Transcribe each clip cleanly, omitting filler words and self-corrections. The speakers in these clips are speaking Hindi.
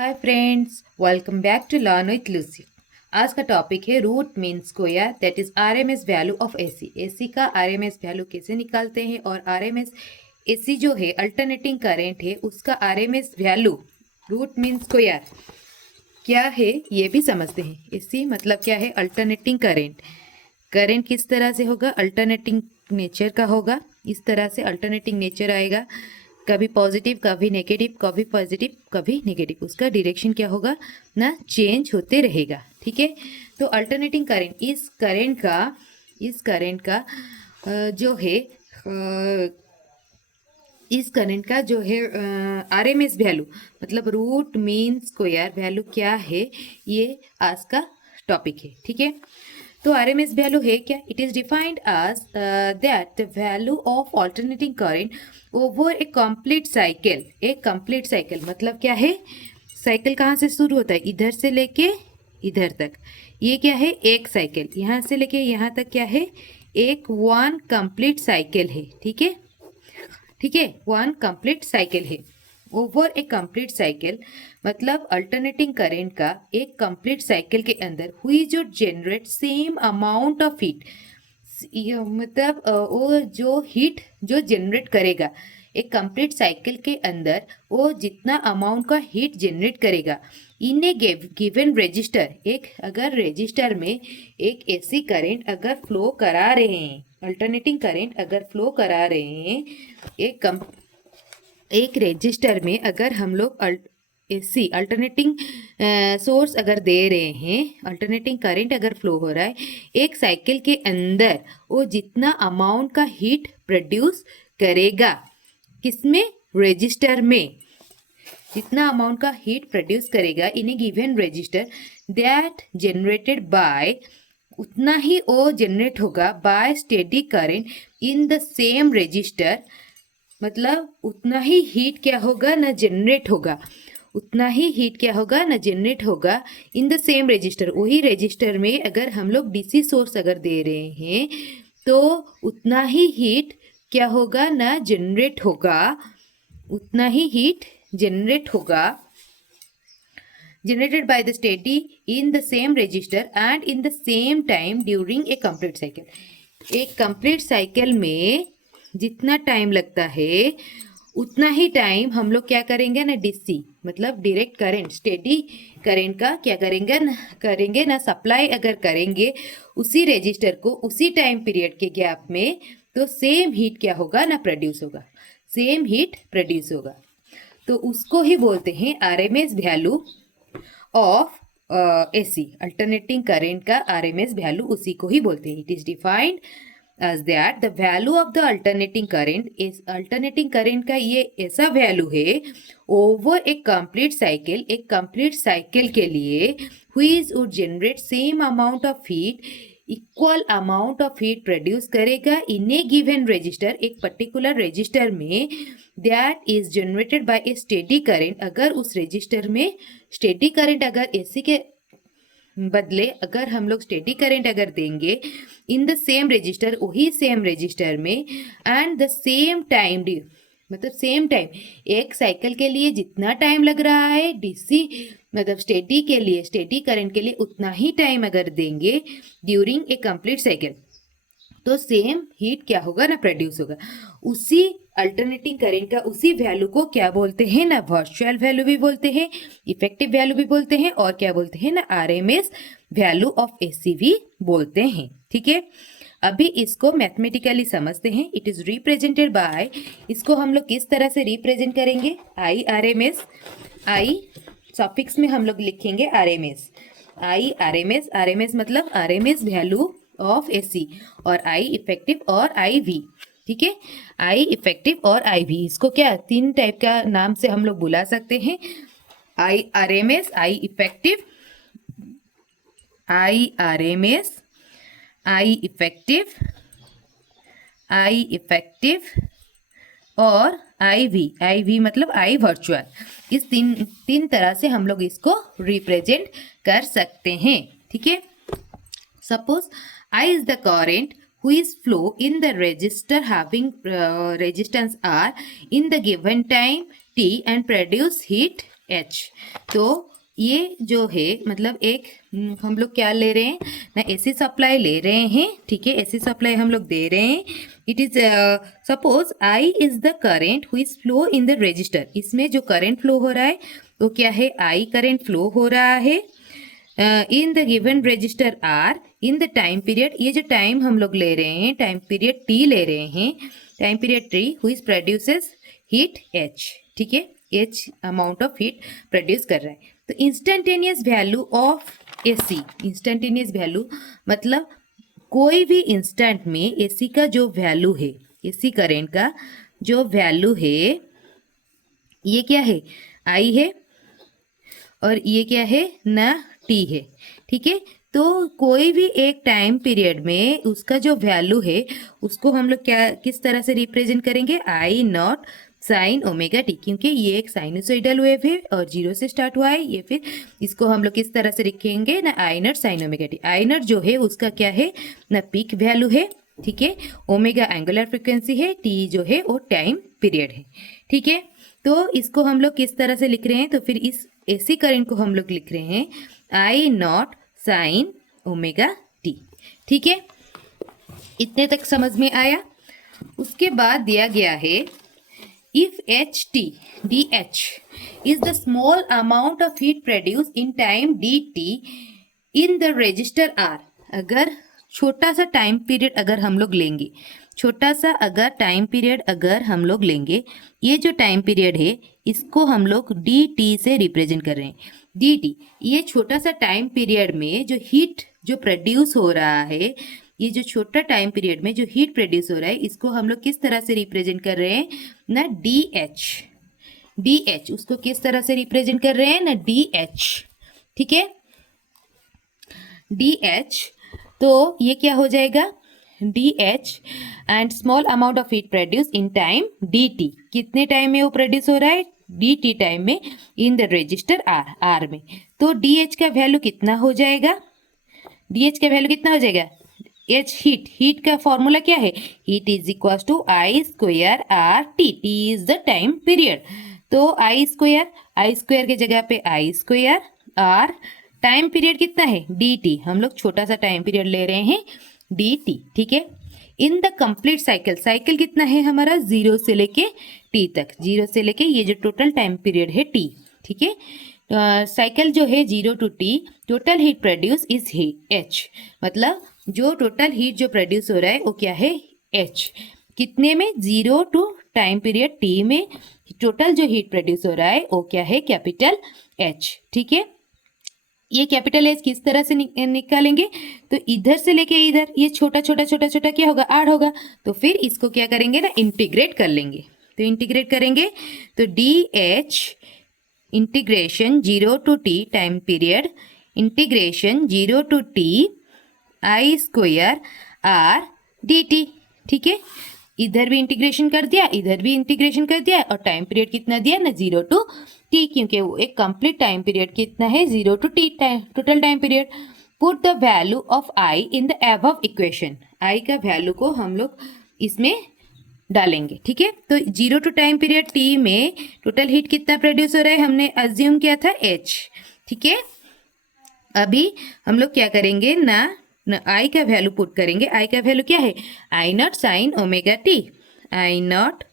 Hi friends, welcome back to learn with Lucy. आज का टॉपिक है root mean square, that is RMS value of AC. AC का आरएमएस वैल्यू कैसे निकालते हैं और आरएमएस एसी जो है अल्टरनेटिंग करंट है उसका RMS value root mean square क्या है ये भी समझते हैं। एसी मतलब क्या है? Alternating current. करंट किस तरह से होगा? अल्टरनेटिंग नेचर का होगा। इस तरह से अल्टरनेटिंग नेचर आएगा, कभी पॉजिटिव कभी नेगेटिव, कभी पॉजिटिव कभी नेगेटिव। उसका डायरेक्शन क्या होगा ना, चेंज होते रहेगा। ठीक है, तो अल्टरनेटिंग करंट, इस करंट का जो है इस करंट का जो है आरएमएस वैल्यू मतलब रूट मीन स्क्वायर वैल्यू क्या है, ये आज का टॉपिक है। ठीक है, तो आरएमएस वैल्यू है क्या? It is defined as that the value of alternating current over a complete cycle. एक कंप्लीट साइकिल मतलब क्या है? साइकिल कहाँ से शुरू होता है? इधर से लेके इधर तक। ये क्या है? एक साइकिल। यहाँ से लेके यहाँ तक क्या है? एक वन कंप्लीट साइकिल है। ठीक है, ठीक है, वन कंप्लीट साइकिल है। ओवर ए कंप्लीट साइकिल मतलब अल्टरनेटिंग करंट का एक कंप्लीट साइकिल के अंदर हुई जो generate same amount of heat, मतलब वो जो हीट जो जनरेट करेगा एक कंप्लीट साइकिल के अंदर, वो जितना अमाउंट का हीट जनरेट करेगा इन ए गिवन रजिस्टर। एक अगर रजिस्टर में एक एसी करंट अगर फ्लो करा रहे हैं, अल्टरनेटिंग करंट अगर फ्लो करा रहे हैं एक रजिस्टर में, अगर हम लोग एसी अल्टरनेटिंग सोर्स अगर दे रहे हैं, अल्टरनेटिंग करंट अगर फ्लो हो रहा है एक साइकिल के अंदर, वो जितना अमाउंट का हीट प्रोड्यूस करेगा, किसमें? रजिस्टर में। जितना अमाउंट का हीट प्रोड्यूस करेगा in a given register that generated by, उतना ही वो जनरेट होगा by steady current in the same register. मतलब उतना ही हीट क्या होगा ना, जनरेट होगा। उतना ही हीट क्या होगा ना, जनरेट होगा इन द सेम रजिस्टर। वही रजिस्टर में अगर हम लोग डीसी सोर्स अगर दे रहे हैं तो उतना ही हीट क्या होगा ना, जनरेट होगा। उतना ही हीट जनरेट होगा, generated by the steady in the same register and in the same time during a complete cycle। एक कंप्लीट साइकिल में जितना टाइम लगता है उतना ही टाइम हम लोग क्या करेंगे ना, डीसी मतलब डायरेक्ट करंट, स्टेडी करंट का क्या करेंगे ना सप्लाई अगर करेंगे उसी रजिस्टर को उसी टाइम पीरियड के गैप में, तो सेम हीट क्या होगा ना, प्रोड्यूस होगा। सेम हीट प्रोड्यूस होगा, तो उसको ही बोलते हैं RMS value of AC. Alternating current का आरएमएस वैल्यू उसी को ही बोलते हैं। It is defined as that the value of the alternating current is, alternating current का ये ऐसा वैल्यू है ओवर ए कंप्लीट साइकिल, एक कंप्लीट साइकिल के लिए which would generate same amount of heat, equal amount of heat produce करेगा इन ए गिवन रजिस्टर, एक पर्टिकुलर रजिस्टर में, that is generated by A steady current. अगर उस रजिस्टर में स्टेडी करंट अगर एसी के बदले अगर हम लोग स्टेडी करंट अगर देंगे इन द सेम रजिस्टर, वही सेम रजिस्टर में, एंड द सेम टाइम, मतलब सेम टाइम, एक साइकिल के लिए जितना टाइम लग रहा है डीसी मतलब स्टेडी के लिए, स्टेडी करंट के लिए उतना ही टाइम अगर देंगे ड्यूरिंग ए कंप्लीट साइकिल, तो सेम हीट क्या होगा ना, प्रोड्यूस होगा। उसी अल्टरनेटिंग करंट का उसी वैल्यू को क्या बोलते हैं ना, वर्चुअल वैल्यू भी बोलते हैं, इफेक्टिव वैल्यू भी बोलते हैं, और क्या बोलते हैं ना, आरएमएस वैल्यू ऑफ एसी भी बोलते हैं। ठीक है, अभी इसको मैथमेटिकली समझते हैं। इट इज रिप्रेजेंटेड बाय, इसको हम लोग किस तरह से रिप्रेजेंट करेंगे? आई आरएमएस, आई सफिक्स में हम लोग लिखेंगे आरएमएस, आई आरएमएस, आरएमएस मतलब आरएमएस वैल्यू ऑफ एसी, और आई इफेक्टिव और आई वी। ठीक है, आई इफेक्टिव और आई वी, इसको क्या तीन टाइप का नाम से हम लोग बुला सकते हैं? आई आरएमएस, आई इफेक्टिव, आई आरएमएस, आई इफेक्टिव, आई इफेक्टिव और आई वी मतलब आई वर्चुअल। इस तीन तरह से हम लोग इसको रिप्रेजेंट कर सकते हैं। ठीक है, suppose I is the current whose flow in the register having resistance R in the given time t and produce heat H. तो ये जो है मतलब एक हम लोग क्या ले रहे हैं ना, एसी सप्लाई ले रहे हैं, ठीक है, एसी सप्लाई हम लोग दे रहे हैं। It is suppose I is the current हुई फ्लो इन द रजिस्टर। इसमें जो करंट फ्लो हो रहा है वो क्या है, आई करंट फ्लो हो रहा है in the given resistor R in the time period. ये जो टाइम हम लोग ले रहे हैं, टाइम पीरियड टी ले रहे हैं, टाइम पीरियड टी हुई प्रोड्यूसेस हीट एच, ठीक है, H amount of heat produce कर रहा है। तो instantaneous value of AC, instantaneous value मतलब कोई भी इंस्टेंट में एसी का जो वैल्यू है, एसी करंट का जो वैल्यू है, ये क्या है, आई है, और ये क्या है ना, टी है, ठीक है। तो कोई भी एक टाइम पीरियड में उसका जो वैल्यू है उसको हम लोग क्या किस तरह से रिप्रेजेंट करेंगे, आई नॉट साइन ओमेगा टी, क्योंकि ये एक साइनोसॉइडल वेव है और जीरो से स्टार्ट हुआ है ये, फिर इसको हम लोग किस तरह से लिखेंगे ना, I naught sine omega t. I naught जो है उसका क्या है ना, पीक वैल्यू है, ठीक है, ओमेगा एंगुलर फ्रिक्वेंसी है, टी जो है वो टाइम पीरियड है, ठीक है। तो इसको हम लोग किस तरह से लिख रहे हैं, तो फिर इस एसी करंट को हम लोग लिख रहे हैं आई नॉट साइन ओमेगा टी, ठीक है। इतने तक समझ में आया। उसके बाद दिया गया है if H T D H is the small amount of heat produce in time D T in the resistor R. अगर छोटा सा टाइम पीरियड अगर हम लोग लेंगे, छोटा सा अगर टाइम पीरियड अगर हम लोग लेंगे, ये जो टाइम पीरियड है इसको हम लोग डी टी से रिप्रेजेंट कर रहे हैं। डी टी ये छोटा सा टाइम पीरियड में जो हीट जो प्रोड्यूस हो रहा है, ये जो छोटा टाइम पीरियड में जो हीट प्रोड्यूस हो रहा है इसको हम लोग किस तरह से रिप्रेजेंट कर रहे हैं ना, डी एच। डी एच उसको किस तरह से रिप्रेजेंट कर रहे हैं ना, डी एच, ठीक है, डी एच। तो ये क्या हो जाएगा, D H and small amount of heat produce in time D T, कितने टाइम में वो प्रोड्यूस हो रहा है, डी टी टाइम में in the resistor R, R में। तो डी एच का वैल्यू कितना हो जाएगा, डी एच का वैल्यू कितना हो जाएगा, एच हीट, हीट का फॉर्मूला क्या है, heat is equal to I square R T, T is the time period. तो आई स्क्वायर की जगह पे I square, R time period कितना है डी टी, हम लोग छोटा सा टाइम पीरियड ले रहे हैं डी टी, ठीक है। In the complete cycle, cycle कितना है हमारा, जीरो से लेके टी तक, जीरो से लेके ये जो टोटल टाइम पीरियड है टी, ठीक है। साइकिल जो है zero to T, total heat produce is H, मतलब जो टोटल हीट जो प्रोड्यूस हो रहा है वो क्या है, एच। कितने में, zero to time period T में टोटल जो हीट प्रोड्यूस हो रहा है वो क्या है, कैपिटल एच, ठीक है। ये कैपिटल एच किस तरह से निकालेंगे, तो इधर से लेके इधर ये छोटा छोटा छोटा छोटा क्या होगा, आर होगा। तो फिर इसको क्या करेंगे ना, इंटीग्रेट कर लेंगे। तो इंटीग्रेट करेंगे तो D H integration zero to T time period integration zero to T I square R D T, ठीक है। इधर भी इंटीग्रेशन कर दिया, इधर भी इंटीग्रेशन कर दिया, और टाइम पीरियड कितना दिया ना, जीरो टू टी, क्योंकि वो एक कंप्लीट टाइम पीरियड कितना है, zero to T total time period. Put the value of I in the above equation, I का वैल्यू को हम लोग इसमें डालेंगे, ठीक है। तो zero to time period T में टोटल हीट कितना प्रोड्यूस हो रहा है, हमने अज्यूम किया था एच, ठीक है। अभी हम लोग क्या करेंगे ना, आई का वैल्यू पुट करेंगे। आई का वैल्यू क्या है, I naught sine omega t, I naught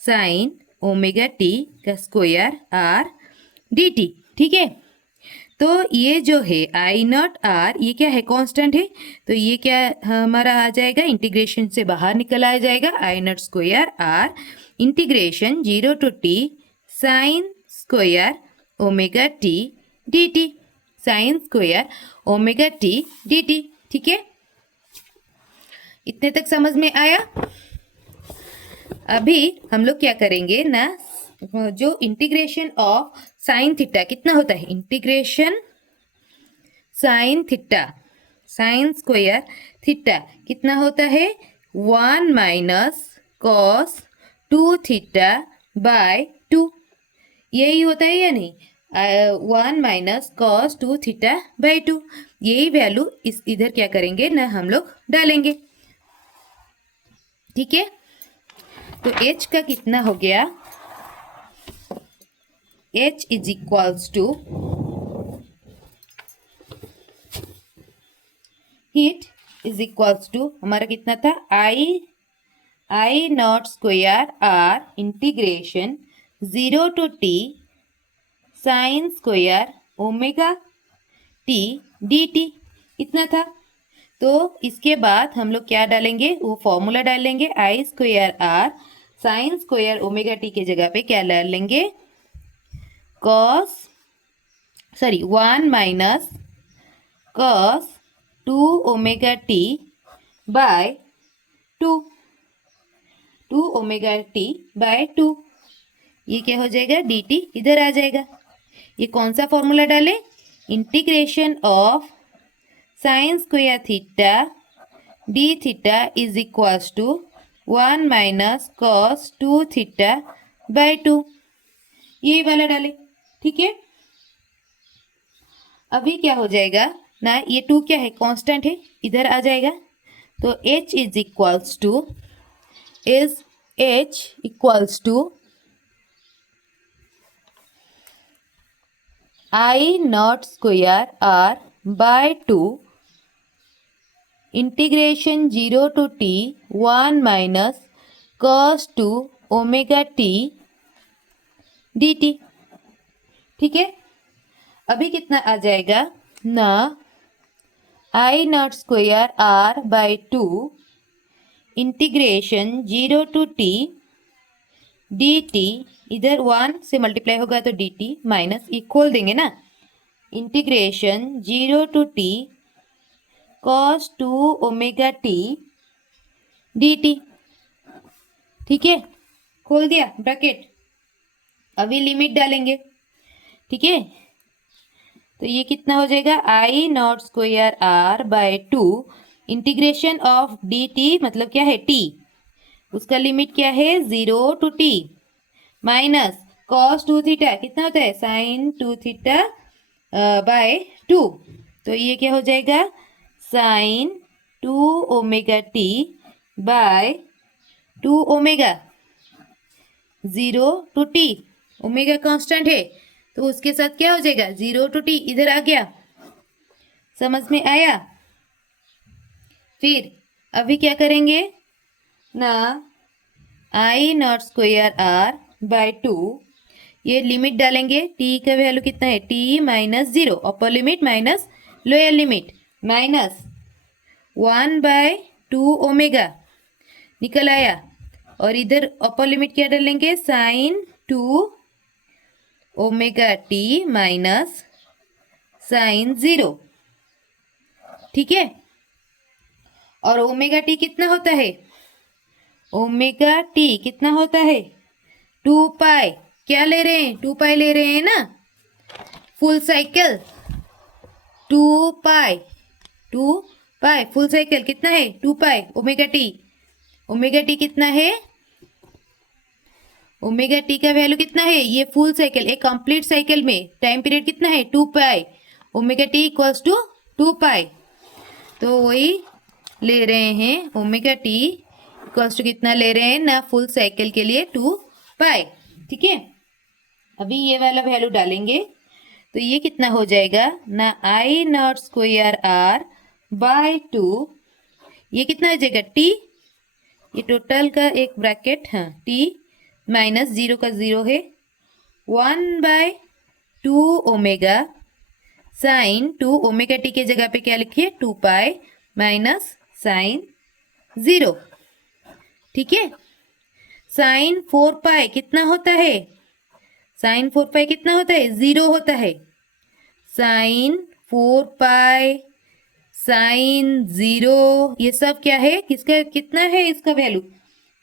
sine omega t का स्क्वायर आर डी टी, ठीक है। तो ये जो है आई नॉट आर, ये क्या है, कांस्टेंट है, तो ये क्या हमारा आ जाएगा, इंटीग्रेशन से बाहर निकल आ जाएगा, I naught square R integration zero to t sine square omega t d t, sine square omega t d T, ठीक है। इतने तक समझ में आया। अभी हम लोग क्या करेंगे ना, जो इंटीग्रेशन ऑफ साइन थीटा कितना होता है, integration sine theta sine square theta कितना होता है, 1 माइनस कॉस 2 थीटा बाय 2, यही होता है या नहीं, 1 माइनस कॉस 2 थीटा बाई 2, यही वैल्यू इस इधर क्या करेंगे ना, हम लोग डालेंगे, ठीक है। तो h का कितना हो गया, H is equals to heat is equals to हमारा कितना था I naught square R integration 0 to t sine square omega t d t इतना था। तो इसके बाद हम लोग क्या डालेंगे, वो फॉर्मूला डालेंगे I square R sine square omega T के जगह पे क्या डालेंगे, one minus cos 2 omega T by 2 omega T by 2। ये क्या हो जाएगा, डी टी इधर आ जाएगा। ये कौन सा फॉर्मूला डाले, integration of sine square theta D theta is equals to 1 minus cos 2 theta by 2, ये वाला डाले। ठीक है, अभी क्या हो जाएगा ना, ये 2 क्या है, कांस्टेंट है, इधर आ जाएगा। तो h is equals to I naught square R by 2 integration 0 to t 1 minus cos 2 omega t d T. ठीक है, अभी कितना आ जाएगा ना, I naught square R by 2 integration 0 to t d t, इधर 1 से मल्टीप्लाई होगा तो डी टी माइनस, ये खोल देंगे ना, integration 0 to t cos 2 omega t d T. ठीक है, खोल दिया ब्रैकेट, अभी लिमिट डालेंगे। ठीक है, तो ये कितना हो जाएगा, I naught square R by 2 integration of d t मतलब क्या है, टी, उसका लिमिट क्या है 0 to t minus cos 2 theta कितना होता है, साइन 2 थीटा बाय 2। तो ये क्या हो जाएगा, sine 2 omega T by 2 omega 0 to t, omega constant है तो उसके साथ क्या हो जाएगा, 0 to t इधर आ गया। समझ में आया। फिर अभी क्या करेंगे ना, I naught square R by 2, ये लिमिट डालेंगे, t का वैल्यू कितना है, t minus 0, upper limit minus lower limit, minus 1 by 2 omega निकल आया, और इधर अपर लिमिट क्या डालेंगे, sine 2 omega T minus sine 0। ठीक है, और ओमेगा टी कितना होता है, ओमेगा टी कितना होता है 2 पाई, क्या ले रहे हैं, 2 पाई ले रहे हैं ना, फुल साइकिल 2 पाई फुल साइकिल कितना है 2 पाई ओमेगा टी कितना है, ओमेगा टी का वैल्यू कितना है, ये फुल साइकिल एक कंप्लीट साइकिल में टाइम पीरियड कितना है 2 पाई, ओमेगा टी इक्वल्स टू 2 पाई। तो वही ले रहे हैं, ओमेगा टी इक्वल्स टू कितना ले रहे हैं ना, फुल साइकिल के लिए 2 पाई। ठीक है, अभी ये वाला वैल्यू डालेंगे तो ये कितना हो जाएगा ना, I naught square R by 2, ये कितना हो जाएगा टी, ये टोटल का एक ब्रैकेट, हाँ टी माइनस 0 का 0 है, 1 by 2 omega sine 2 omega T के जगह पे क्या लिखिए 2 पाई माइनस साइन 0। ठीक है, साइन 4 पाई कितना होता है, साइन 4 पाई कितना होता है, 0 होता है, साइन 4 पाई साइन 0, ये सब क्या है, किसका कितना है, इसका वैल्यू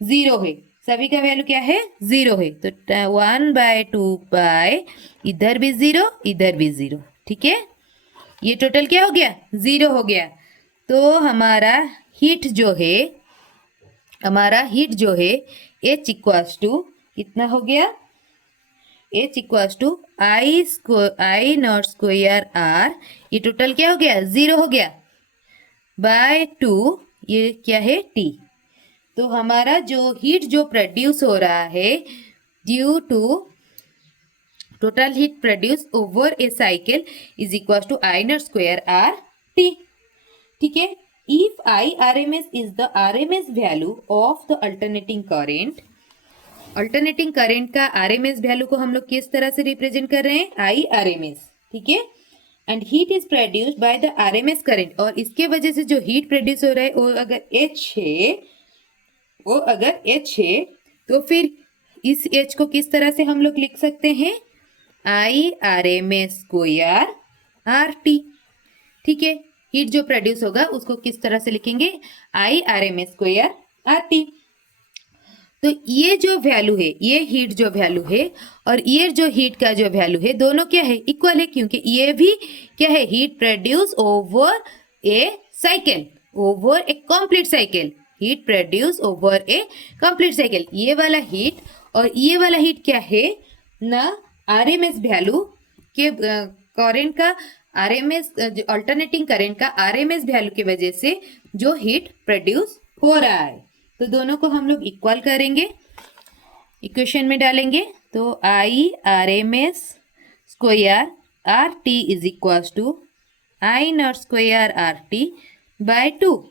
0 है, सभी का वैल्यू क्या है 0 है। तो 1 बाय 2 पाई, इधर भी 0 इधर भी 0। ठीक है, ये टोटल क्या हो गया 0 हो गया। तो हमारा हीट जो है H इक्वल्स टू कितना हो गया, H equals to I naught square R, ये टोटल क्या हो गया 0 हो गया, बाय 2, ये क्या है T। तो हमारा जो हीट जो प्रोड्यूस हो रहा है due to total heat produced over a cycle is equal to I naught square RT. ठीक है. If IRMS is the RMS value of the alternating current, alternating current का आरएमएस वैल्यू को हम लोग किस तरह से रिप्रेजेंट कर रहे हैं, IRMS. ठीक है. And heat is produced by the RMS current, और इसके वजह से जो हीट प्रोड्यूस हो रहा है वो अगर H है तो फिर इस H को किस तरह से हम लोग लिख सकते हैं, IRMS स्क्वायर RT. ठीक है. हीट जो प्रोड्यूस होगा उसको किस तरह से लिखेंगे, IRMS स्क्वायर RT. तो ये जो वैल्यू है, ये हीट जो वैल्यू है और ये जो हीट का जो वैल्यू है, दोनों क्या है, इक्वल है, क्योंकि ये भी क्या है, heat produce over a cycle, over a complete cycle. Heat produce over a complete cycle. ये वाला हीट और ये वाला हीट क्या है ना, आरएमएस वैल्यू के करंट का आरएमएस, अल्टरनेटिंग करंट का आरएमएस वैल्यू की वजह से जो हीट प्रोड्यूस हो रहा है. तो दोनों को हम लोग इक्वल करेंगे, इक्वेशन में डालेंगे. तो IRMS square RT is equal to I naught square RT by 2.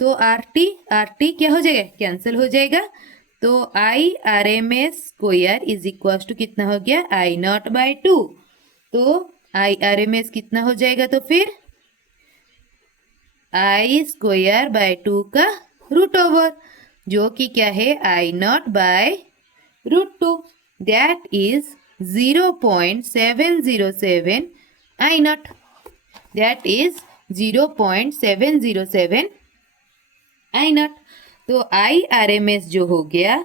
तो RT क्या हो जाएगा, कैंसिल हो जाएगा. तो IRMS square is equal to कितना हो गया, I नॉट बाय 2. तो IRMS कितना हो जाएगा, तो फिर I स्क्वायर बाय 2 का रूट ओवर, जो कि क्या है, I naught by root 2. That is 0.707 I naught. That is 0.707 I naught. तो IRMS जो हो गया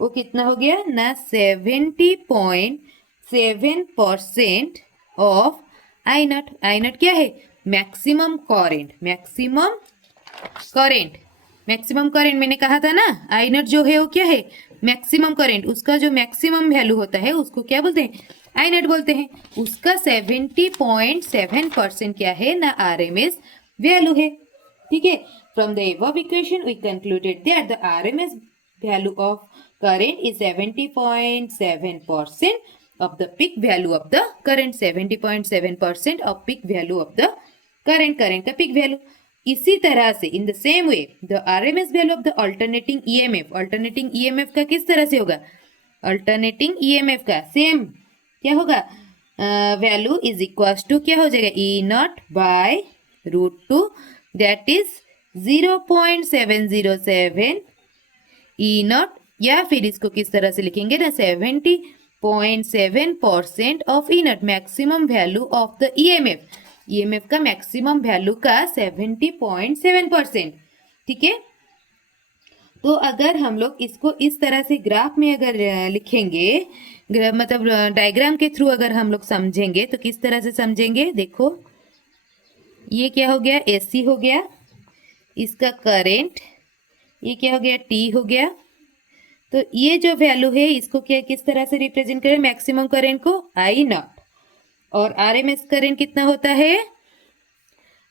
वो कितना हो गया ना, 70.7% of I not. I not क्या है, मैक्सिमम करंट. मैक्सिमम करंट मैंने कहा था ना, I नॉट जो है वो क्या है, मैक्सिमम करंट. उसका जो मैक्सिमम वैल्यू होता है उसको क्या बोलते हैं, I नॉट बोलते हैं. उसका 70.7% क्या है ना, RMS वैल्यू है. ठीक है. From the above equation we concluded that the RMS value of current is 70.7% of the peak value of the current. 70.7% of peak value of the current का peak value. इसी तरह से in the same way the RMS value of the alternating EMF का किस तरह से होगा, alternating EMF का सेम क्या होगा, वैल्यू इज इक्वल टू क्या हो जाएगा, E naught by root 2. That is 0.707 E naught, या फिर इसको किस तरह से लिखेंगे ना, 70.7% of E naught, maximum value of the EMF का मैक्सिमम वैल्यू का 70.7%. ठीक है. तो अगर हम लोग इसको इस तरह से ग्राफ में अगर लिखेंगे, मतलब डायग्राम के थ्रू अगर हम लोग समझेंगे तो किस तरह से समझेंगे, देखो ये क्या हो गया, AC हो गया, इसका करंट ये क्या हो गया, T हो गया. तो ये जो वैल्यू है इसको क्या किस तरह से रिप्रेजेंट करें, मैक्सिमम करंट को I नॉट. और RMS करंट कितना होता है,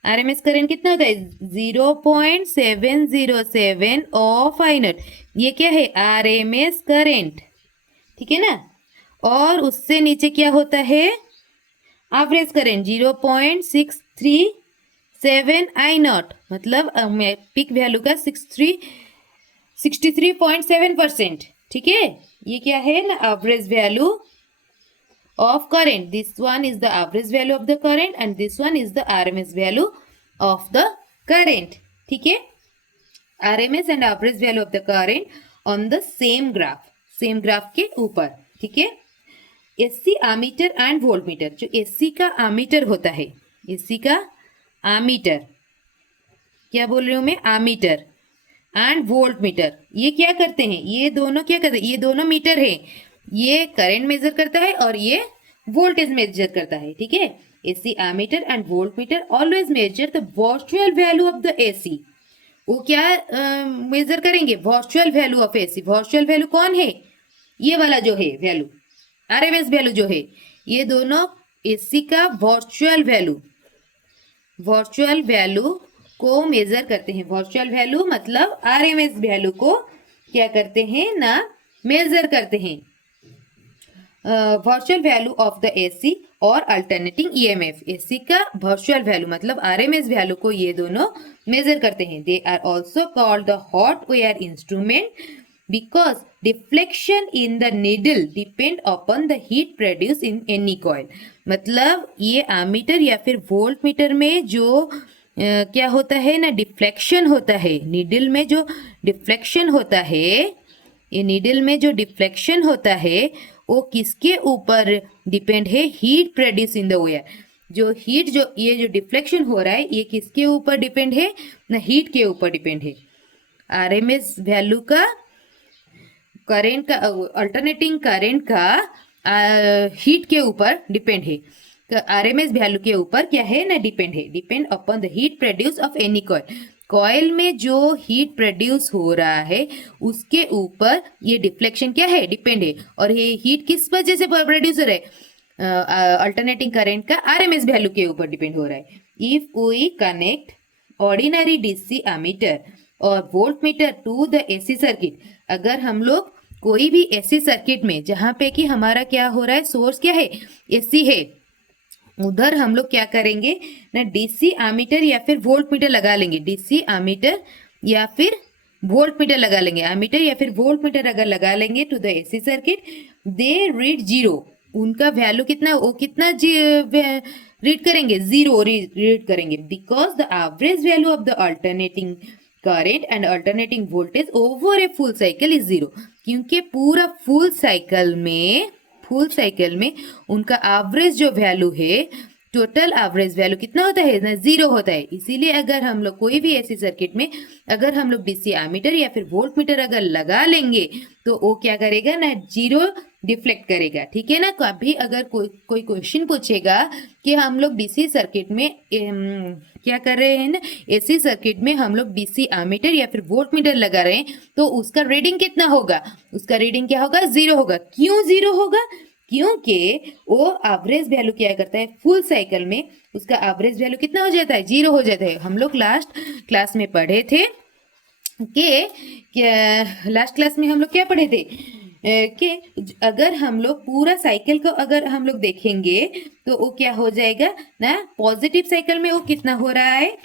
RMS करंट कितना होता है, 0.707 ऑफ I नॉट. ये क्या है, RMS करंट. ठीक है ना. और उससे नीचे क्या होता है, एवरेज करंट 0.637 I नॉट, मतलब पीक वैल्यू का 63.7%. ठीक है. ये क्या है ना, average value of current. This one is the average value of the current and this one is the RMS value of the current. ठीक है. RMS and average value of the current on the same graph के ऊपर. ठीक है. AC ammeter and voltmeter, जो AC का ammeter होता है, AC का ammeter क्या बोल रही हूँ मैं, ammeter and voltmeter, ये क्या करते हैं, ये दोनों क्या करते हैं, ये दोनों मीटर है, ये करंट मेजर करता है और ये वोल्टेज मेजर करता है. ठीक है. AC ammeter and voltmeter always measure the virtual value of the AC. वो क्या मेजर करेंगे, virtual value of AC. Virtual value कौन है, ये वाला जो है वैल्यू, RMS वैल्यू जो है, ये दोनों AC का वर्चुअल वैल्यू को मेजर करते हैं. वर्चुअल वैल्यू मतलब RMS वैल्यू को क्या करते हैं ना, मेजर करते हैं. Virtual value of the AC और अल्टरनेटिंग ईएमएफ। एसी का वर्चुअल वैल्यू मतलब आरएमएस वैल्यू को ये दोनों मेजर करते हैं। They are also called the hot wire instrument because deflection in the needle depend upon the heat produce in any coil. मतलब ये आमीटर या फिर वोल्ट मीटर में जो क्या होता है ना, डिफ्लेक्शन होता है नीडल में, जो डिफ्लेक्शन होता है, ये नीडल में जो डिफ्लेक्शन होता है वो किसके ऊपर डिपेंड है? Heat produce in the wire. जो हीट, जो ये जो डिफ्लेक्शन हो रहा है ये किसके ऊपर डिपेंड है ना? हीट के ऊपर डिपेंड है। आरएमएस वैल्यू का करंट का, अल्टरनेटिंग करंट का हीट के ऊपर डिपेंड है। आरएमएस वैल्यू के ऊपर क्या है ना? डिपेंड है। Depend upon the heat produce of any coil. Coil में जो हीट प्रोड्यूस हो रहा है उसके ऊपर ये डिफ्लेक्शन क्या है? डिपेंड है। और ये हीट किस वजह से प्रोड्यूस हो रहा है? अल्टरनेटिंग करंट का आरएमएस वैल्यू के ऊपर डिपेंड हो रहा है। If we connect ordinary DC ammeter और voltmeter to the AC circuit, अगर हम लोग कोई भी एसी सर्किट में जहाँ पे कि हमारा क्या हो रहा है, सोर्स क्या है? एसी है, उधर हम लोग क्या करेंगे ना, डीसी एमीटर या फिर वोल्ट मीटर लगा लेंगे। डीसी एमीटर या फिर वोल्ट मीटर लगा लेंगे। एमीटर या फिर वोल्ट मीटर अगर लगा लेंगे to the AC circuit, they read zero. उनका वैल्यू कितना, वो कितना रीड करेंगे? जीरो रीड करेंगे। Because the average value of the alternating current and alternating voltage over a full cycle is zero. क्योंकि पूरा फुल साइकिल में उनका एवरेज जो वैल्यू है, टोटल एवरेज वैल्यू कितना होता है ना? जीरो होता है। इसीलिए अगर हम लोग कोई भी ऐसी सर्किट में अगर हम लोग डीसी एमीटर या फिर वोल्ट मीटर अगर लगा लेंगे तो वो क्या करेगा ना? जीरो डिफ्लेक्ट करेगा। ठीक है ना? कभी अगर कोई क्वेश्चन पूछेगा कि हम लोग डीसी सर्किट में क्या कर रहे हैं ना, एसी सर्किट में हम लोग डीसी एमीटर या फिर वोल्ट मीटर लगा रहे हैं, तो उसका रीडिंग कितना होगा? उसका रीडिंग क्या होगा? जीरो होगा। क्यों जीरो होगा? क्योंकि वो एवरेज वैल्यू क्या करता है, फुल साइकिल में उसका एवरेज वैल्यू कितना हो जाता है? जीरो हो जाता है। हम लोग लास्ट क्लास में पढ़े थे कि लास्ट क्लास में हम लोग क्या पढ़े थे कि अगर हम लोग पूरा साइकिल को अगर हम लोग देखेंगे तो वो क्या हो जाएगा ना, पॉजिटिव साइकिल में वो कितना हो रहा है?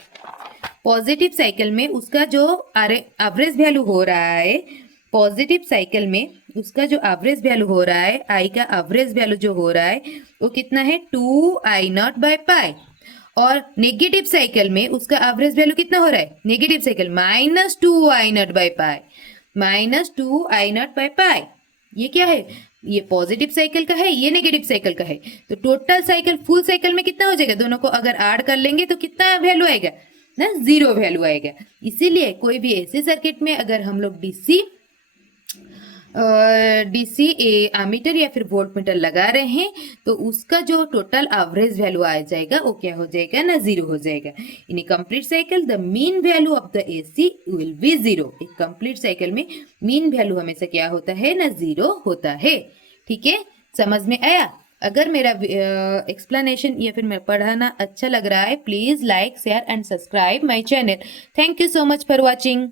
पॉजिटिव साइकिल में उसका जो एवरेज वैल्यू हो रहा है, पॉजिटिव साइकिल में उसका जो एवरेज वैल्यू हो रहा है, आई का एवरेज वैल्यू जो हो रहा है वो कितना है? 2I0/पाई। और नेगेटिव साइकिल में उसका एवरेज वैल्यू कितना हो रहा है? नेगेटिव साइकिल -2I0/पाई, -2I0/पाई। ये क्या है? ये पॉजिटिव साइकिल का है, ये नेगेटिव साइकिल का है। तो टोटल साइकिल, फुल साइकिल में कितना हो जाएगा? दोनों को अगर ऐड कर लेंगे तो कितना वैल्यू आएगा ना? जीरो वैल्यू आएगा। इसीलिए कोई भी ऐसे सर्किट में अगर हम लोग डीसी एमीटर या फिर वोल्ट मीटर लगा रहे हैं तो उसका जो टोटल एवरेज वैल्यू आ जाएगा वो क्या हो जाएगा ना? जीरो हो जाएगा। In a complete cycle the mean value of the AC will be zero. एक कंप्लीट साइकिल में मीन वैल्यू हमेशा क्या होता है ना? जीरो होता है। ठीक है, समझ में आया? अगर मेरा एक्सप्लेनेशन या फिर मेरा पढ़ाना अच्छा लग रहा है, please like, share and subscribe my channel. Thank you so much for watching.